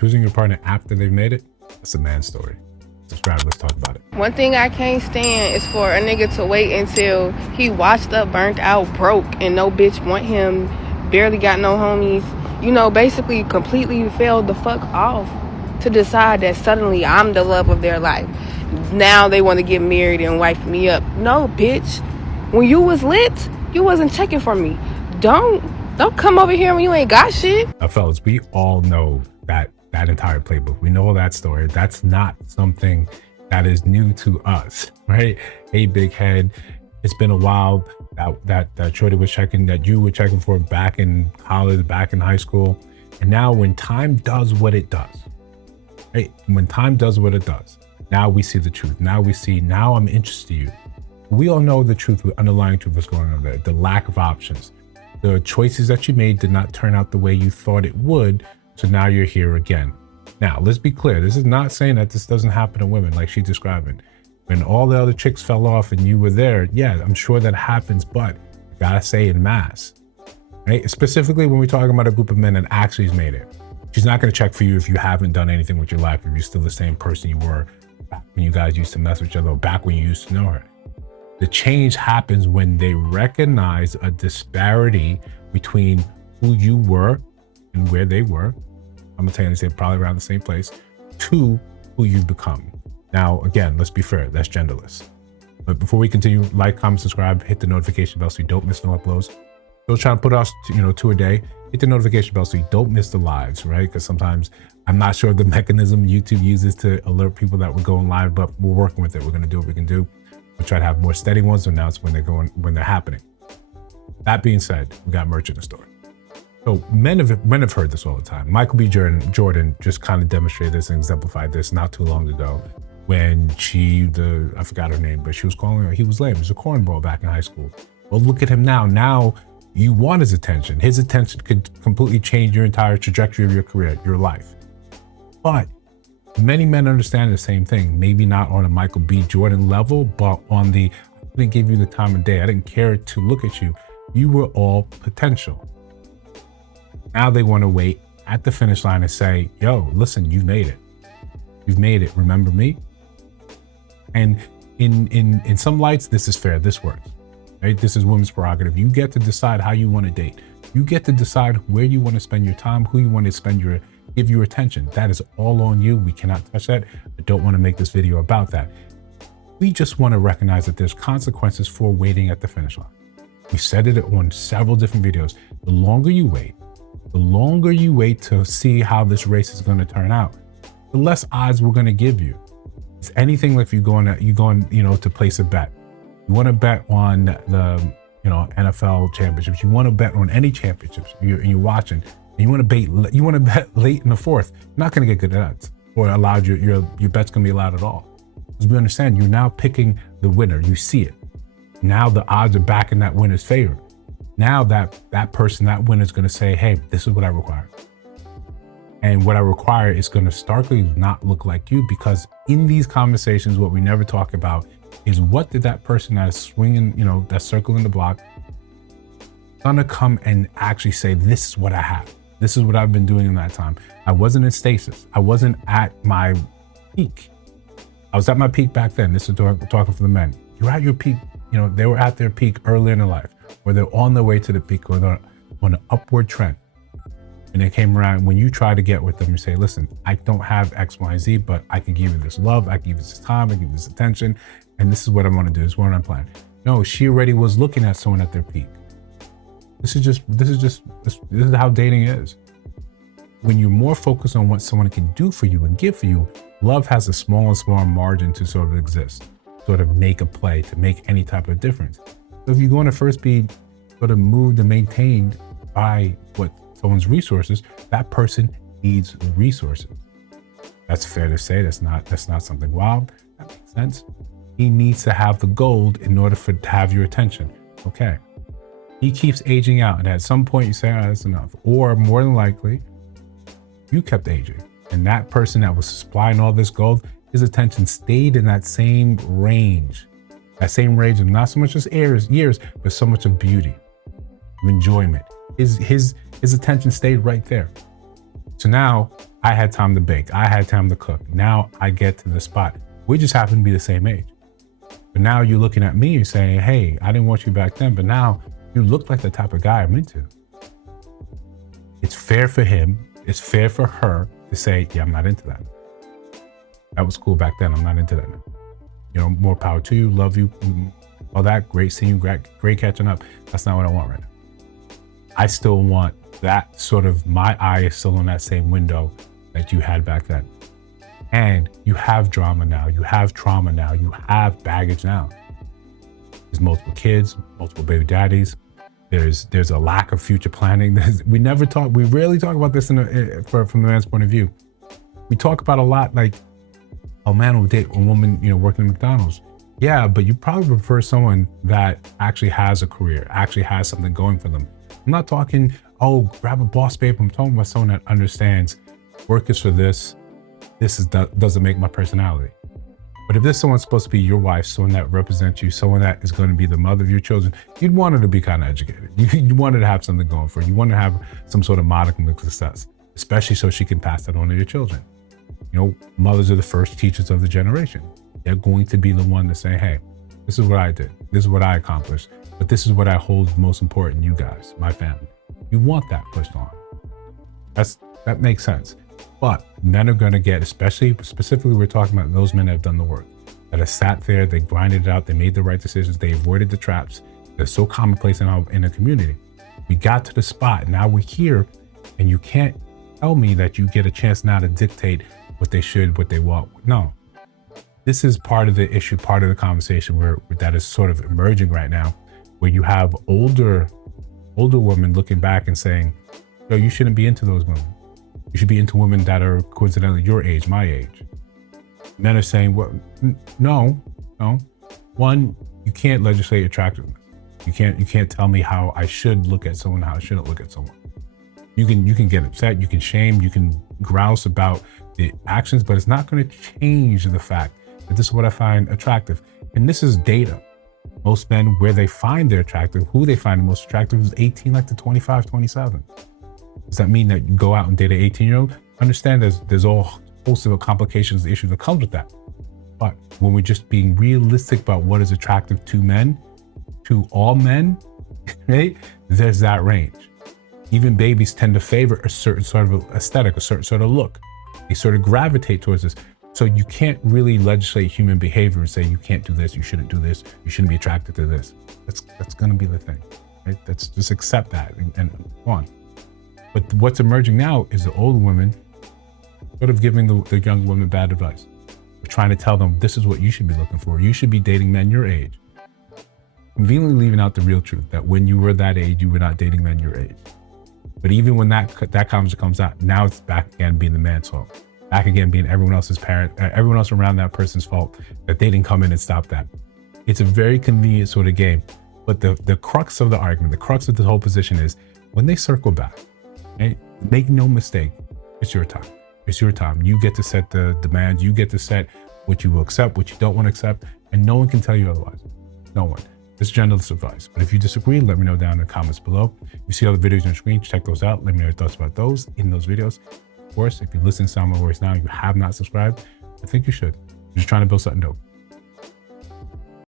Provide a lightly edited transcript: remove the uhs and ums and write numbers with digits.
Choosing your partner after they've made it, that's a man's story. Subscribe, let's talk about it. One thing I can't stand is for a nigga to wait until he washed up, burnt out, broke, and no bitch want him, barely got no homies, you know, basically completely failed the fuck off to decide that suddenly I'm the love of their life. Now they want to get married and wife me up. No, bitch. When you was lit, you wasn't checking for me. Don't come over here when you ain't got shit. Fellas, we all know that entire playbook. We know that story. That's not something that is new to us, right? Hey, big head. It's been a while that Shorty was checking, that you were checking for back in college, back in high school. And now when time does what it does, right? When time does what it does, now we see the truth. Now I'm interested in you. We all know the truth, the underlying truth that's going on there, the lack of options. The choices that you made did not turn out the way you thought it would, so now you're here again. Now, let's be clear. This is not saying that this doesn't happen to women like she's describing. When all the other chicks fell off and you were there, yeah, I'm sure that happens, but you gotta say in mass, right? Specifically when we're talking about a group of men that actually has made it. She's not gonna check for you if you haven't done anything with your life, if you're still the same person you were back when you guys used to mess with each other, or back when you used to know her. The change happens when they recognize a disparity between who you were and where they were. I'm gonna tell you, they're probably around the same place, to who you've become. Now, again, let's be fair, that's genderless. But before we continue, like, comment, subscribe, hit the notification bell so you don't miss no uploads. Still trying to put us, two a day. Hit the notification bell so you don't miss the lives, right? Because sometimes I'm not sure the mechanism YouTube uses to alert people that we're going live, but we're working with it. We're gonna do what we can do. We'll try to have more steady ones, so now it's when they're happening. That being said, we got merch in the store. So men have heard this all the time. Michael B. Jordan just kind of demonstrated this and exemplified this not too long ago when I forgot her name, but she was calling her, he was lame. He was a cornball back in high school. Well, look at him now. Now you want his attention. His attention could completely change your entire trajectory of your career, your life. But many men understand the same thing. Maybe not on a Michael B. Jordan level, but on the, I didn't give you the time of day. I didn't care to look at you. You were all potential. Now they want to wait at the finish line and say, yo, listen, you've made it. You've made it. Remember me? And in some lights, this is fair. This works, right? This is women's prerogative. You get to decide how you want to date. You get to decide where you want to spend your time, who you want to give your attention. That is all on you. We cannot touch that. I don't want to make this video about that. We just want to recognize that there's consequences for waiting at the finish line. We said it on several different videos. The longer you wait to see how this race is going to turn out, the less odds we're going to give you. It's anything like you going to place a bet. You want to bet on the NFL championships. You want to bet on any championships. You're watching, and you want to bet late in the fourth. You're not going to get good odds, or allowed your bet's going to be allowed at all. Because we understand you're now picking the winner. You see it. Now the odds are back in that winner's favor. Now that winner is going to say, hey, this is what I require. And what I require is going to starkly not look like you, because in these conversations, what we never talk about is what did that person that is swinging, that's circling the block, gonna come and actually say, this is what I have. This is what I've been doing in that time. I wasn't in stasis. I wasn't at my peak. I was at my peak back then. This is talking for the men. You're at your peak. They were at their peak early in their life, or they're on their way to the peak, or they're on an upward trend. And they came around, when you try to get with them, you say, listen, I don't have X, Y, Z, but I can give you this love. I can give you this time. I can give you this attention. And this is what I want to do. This is what I'm planning. No, she already was looking at someone at their peak. This is how dating is. When you're more focused on what someone can do for you and give for you, love has a small and small margin to sort of exist, sort of make a play, to make any type of difference. So if you're going to first be sort of moved and maintained by what someone's resources, that person needs resources. That's fair to say. That's not something wild. That makes sense. He needs to have the gold in order to have your attention. Okay. He keeps aging out, and at some point you say, that's enough. Or more than likely, you kept aging, and that person that was supplying all this gold, his attention stayed in that same range. That same range of not so much as years, but so much of beauty, of enjoyment. His attention stayed right there. So now I had time to bake. I had time to cook. Now I get to the spot. We just happen to be the same age. But now you're looking at me and saying, hey, I didn't want you back then, but now you look like the type of guy I'm into. It's fair for him. It's fair for her to say, yeah, I'm not into that. That was cool back then. I'm not into that now. You know, more power to you. Love you. All that. Great seeing you. Great catching up. That's not what I want right now. I still want that sort of, my eye is still on that same window that you had back then. And you have drama now. You have trauma now. You have baggage now. There's multiple kids, multiple baby daddies. There's a lack of future planning. We rarely talk about this from the man's point of view. We talk about a lot like, a man will date a woman, you know, working at McDonald's. Yeah, but you probably prefer someone that actually has a career, actually has something going for them. I'm not talking, oh, grab a boss babe. I'm talking about someone that understands work is for this. Doesn't make my personality. But if there's someone supposed to be your wife, someone that represents you, someone that is going to be the mother of your children, you'd want her to be kind of educated. You want her to have something going for her. You want her to have some sort of modicum of success, especially so she can pass that on to your children. You know, mothers are the first teachers of the generation. They're going to be the one to say, hey, this is what I did. This is what I accomplished. But this is what I hold most important, you guys, my family. You want that pushed on. That makes sense. But men are going to get, specifically, we're talking about those men that have done the work, that have sat there, they grinded it out, they made the right decisions, they avoided the traps. They're so commonplace in the community. We got to the spot. Now we're here, and you can't tell me that you get a chance now to dictate what they should, what they want. No. This is part of the issue, part of the conversation where that is sort of emerging right now, where you have older women looking back and saying, no, you shouldn't be into those women. You should be into women that are coincidentally your age, my age. Men are saying, well, no. One, you can't legislate attractiveness. You can't tell me how I should look at someone, how I shouldn't look at someone. You can get upset, you can shame, you can grouse about the actions, but it's not going to change the fact that this is what I find attractive. And this is data. Most men, where they find they're attractive, who they find the most attractive is 18 like to 25, 27. Does that mean that you go out and date an 18-year-old? Understand there's all host of complications, the issues that comes with that. But when we're just being realistic about what is attractive to men, to all men, right? There's that range. Even babies tend to favor a certain sort of aesthetic, a certain sort of look. They sort of gravitate towards this. So you can't really legislate human behavior and say, you can't do this, you shouldn't do this, you shouldn't be attracted to this. That's going to be the thing, right? That's just accept that and go on. But what's emerging now is the old women sort of giving the young women bad advice. We're trying to tell them, this is what you should be looking for. You should be dating men your age. Conveniently leaving out the real truth, that when you were that age, you were not dating men your age. But even when that conversation comes out, now it's back again being the man's fault. Back again being everyone else's parent, everyone else around that person's fault, that they didn't come in and stop that. It's a very convenient sort of game. But the crux of the argument, the crux of the whole position is, when they circle back, right, make no mistake, it's your time. It's your time. You get to set the demands. You get to set what you will accept, what you don't want to accept, and no one can tell you otherwise. No one. It's genderless advice. But if you disagree, let me know down in the comments below. You see other videos on your screen, check those out. Let me know your thoughts about those in those videos. Of course, if you listen to Sound My Voice now, you have not subscribed, I think you should. I'm just trying to build something dope.